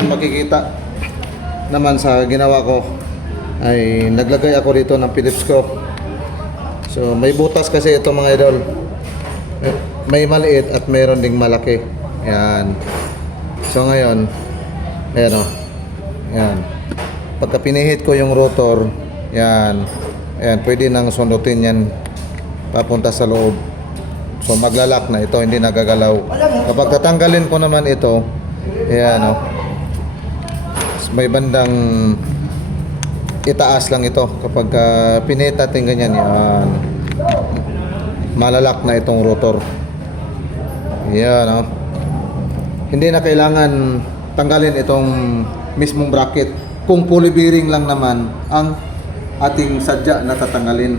yan makikita naman sa ginawa ko ay naglagay ako dito ng Phillips ko. So may butas kasi ito mga idol. May maliit at mayroon ding malaki. Yan. So ngayon, ayan o. Yan. Pagka pinihit ko yung rotor, yan. Ayan, pwede nang sundutin yan papunta sa loob. So maglalak na ito, hindi nagagalaw. Kapag tatanggalin ko naman ito, ayan o. May bandang itaas lang ito. Kapag pinihit natin ganyan, yan. Malalak na itong rotor. Yan o. Hindi na kailangan tanggalin itong mismong bracket kung fully bearing lang naman ang ating sadya na tatanggalin.